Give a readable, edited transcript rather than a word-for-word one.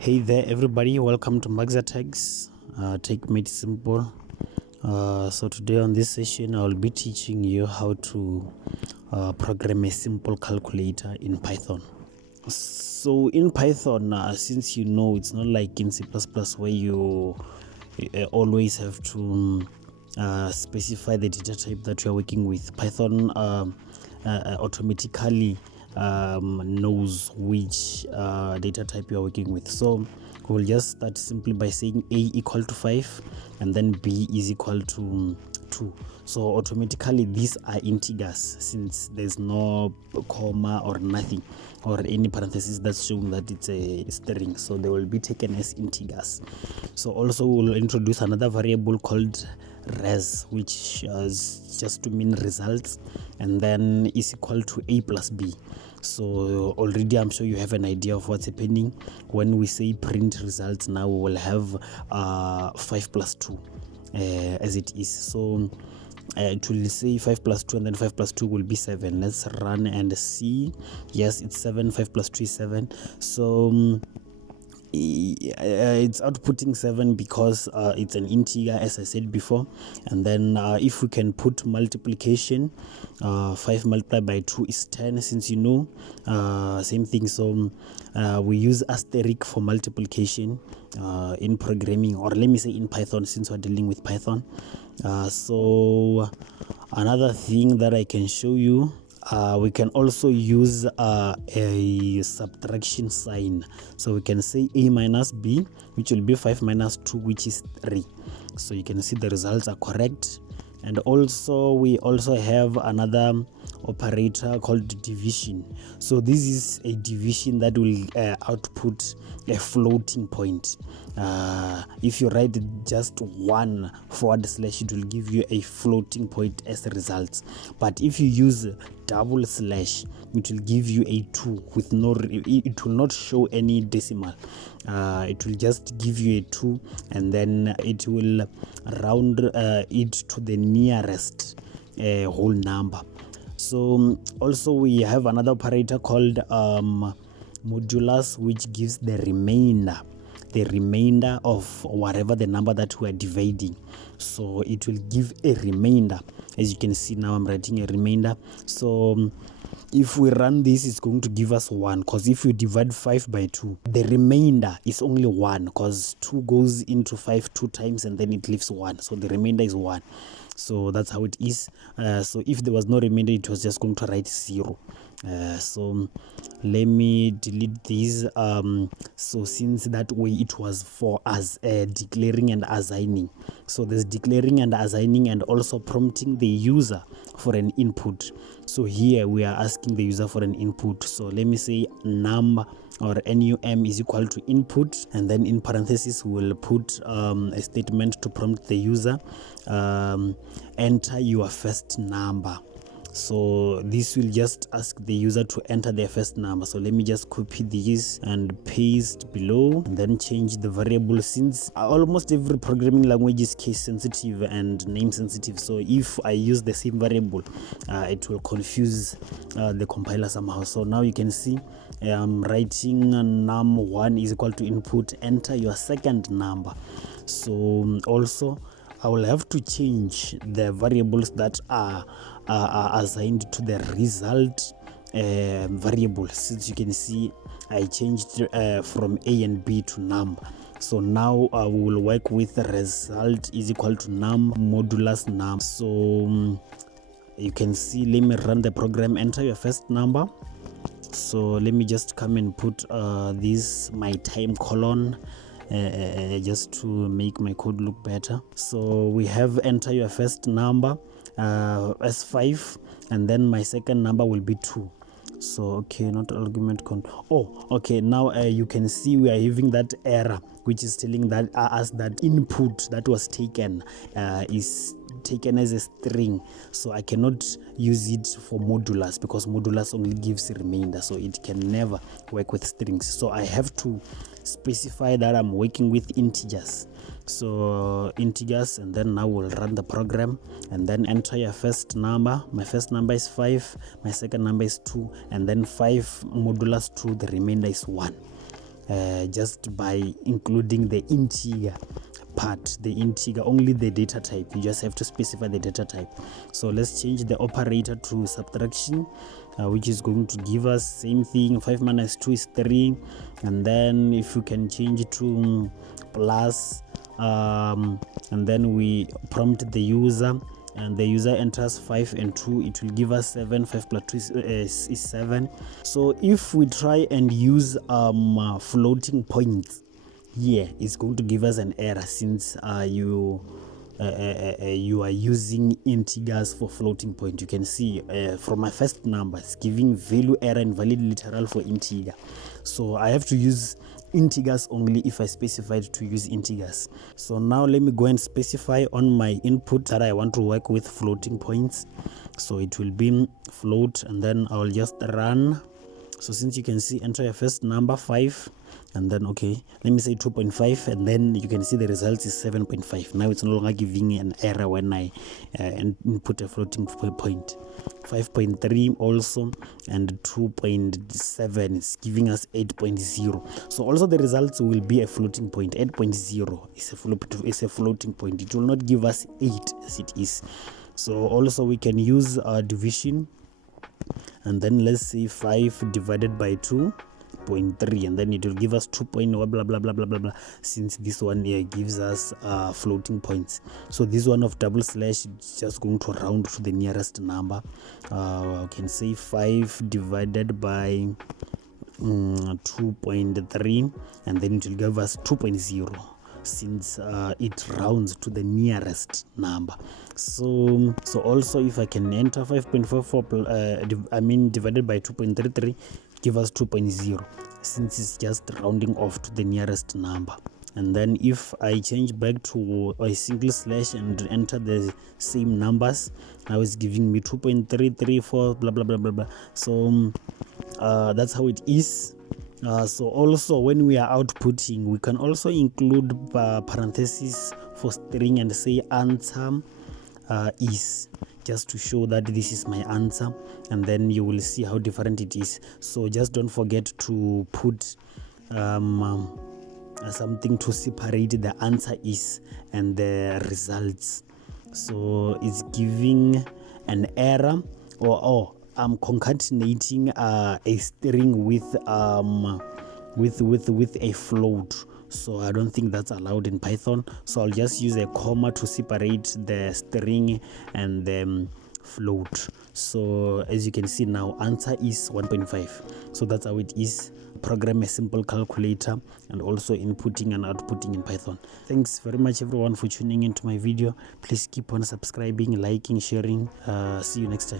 Hey there, everybody. Welcome to Maxatags. Take Made Simple. So today on this session, I will be teaching you how to program a simple calculator in Python. So in Python, since you know it's not like in C++ where you always have to specify the data type that you are working with. Python automatically knows which data type you are working with. So we'll just start simply by saying a equal to 5 and then b is equal to 2. So automatically these are integers since there's no comma or nothing or any parenthesis that's showing that it's a string, so they will be taken as integers. So also we'll introduce another variable called res, which is just to mean results, and then is equal to a plus b. So already I'm sure you have an idea of what's happening when we say print results. Now we will have 5 plus 2 as it is. So it will say 5 plus 2 and then 5 plus 2 will be 7. Let's run and see. Yes, it's 7. 5 plus 2 is 7. So it's outputting 7 because it's an integer, as I said before. And then if we can put multiplication, 5 multiplied by 2 is 10, since you know, same thing. So we use asterisk for multiplication in programming, or let me say in Python, since we're dealing with Python. So another thing that I can show you, we can also use a subtraction sign. So we can say a minus b, which will be 5 minus 2, which is 3. So you can see the results are correct. And also we also have another operator called division. So this is a division that will output a floating point. If you write just 1 forward slash, it will give you a floating point as a result. But if you use double slash, it will give you a 2 with no, it will not show any decimal. It will just give you a 2, and then it will round it to the nearest whole number. So also we have another operator called modulus, which gives the remainder of whatever the number that we are dividing. So it will give a remainder. As you can see now, I'm writing a remainder. So if we run this, it's going to give us 1, because if you divide 5 by 2, the remainder is only 1, because 2 goes into 5 2 times and then it leaves 1, so the remainder is 1. So that's how it is. So if there was no remainder, it was just going to write 0. So let me delete these. So since that way it was for us declaring and assigning. So there's declaring and assigning, and also prompting the user for an input. So here we are asking the user for an input. So let me say num or num is equal to input, and then in parentheses we'll put a statement to prompt the user, enter your first number. So this will just ask the user to enter their first number. So let me just copy this and paste below, and then change the variable, since almost every programming language is case sensitive and name sensitive. So if I use the same variable, it will confuse the compiler somehow. So now you can see I'm writing num1 is equal to input, enter your second number. So also I will have to change the variables that are assigned to the result variable. Since you can see I changed from a and b to num. So now we will work with result is equal to num modulus num. So you can see, let me run the program, enter your first number. So let me just come and put this my time colon, just to make my code look better. So we have enter your first number as 5, and then my second number will be 2. So okay, not argument okay, now you can see we are having that error, which is telling that us that input that was taken is taken as a string. So I cannot use it for modulus, because modulus only gives a remainder, so it can never work with strings. So I have to specify that I'm working with integers. So integers, and then now we'll run the program, and then enter your first number. My first number is 5, my second number is 2, and then 5 modulus 2, the remainder is 1. just by including the integer part, the integer, only the data type. You just have to specify the data type. So let's change the operator to subtraction, which is going to give us same thing. 5 minus 2 is 3, and then if you can change it to plus, and then we prompt the user, and the user enters 5 and 2, it will give us 7. 5 plus 2 is 7. So if we try and use floating points here, it's going to give us an error, since you are using integers for floating point. You can see from my first number, it's giving value error invalid literal for integer. So I have to use integers only if I specified to use integers. So now let me go and specify on my input that I want to work with floating points. So it will be float, and then I'll just run. So since you can see, enter your first number 5, and then okay, let me say 2.5, and then you can see the result is 7.5. Now it's no longer giving an error when I input a floating point. 5.3 also, and 2.7 is giving us 8.0. So also the results will be a floating point. 8.0 is a floating point. It will not give us 8 as it is. So also we can use division, and then let's say 5 divided by 2.3, and then it will give us 2 point blah blah blah blah blah blah, since this one here gives us floating points. So this one of double slash is just going to round to the nearest number. I can say 5 divided by 2.3, and then it will give us 2.0, since it rounds to the nearest number. So also if I can enter 5.44 divided by 2.33, give us 2.0, since it's just rounding off to the nearest number. And then if I change back to a single slash and enter the same numbers, now it's giving me 2.334 blah blah blah blah blah. So that's how it is. So also when we are outputting, we can also include parentheses for string and say answer is, just to show that this is my answer, and then you will see how different it is. So just don't forget to put something to separate the answer is and the results. So it's giving an error, or I'm concatenating a string with a float. So I don't think that's allowed in Python. So I'll just use a comma to separate the string and the float. So as you can see now, answer is 1.5. So that's how it is. Program a simple calculator and also inputting and outputting in Python. Thanks very much everyone for tuning into my video. Please keep on subscribing, liking, sharing. See you next time.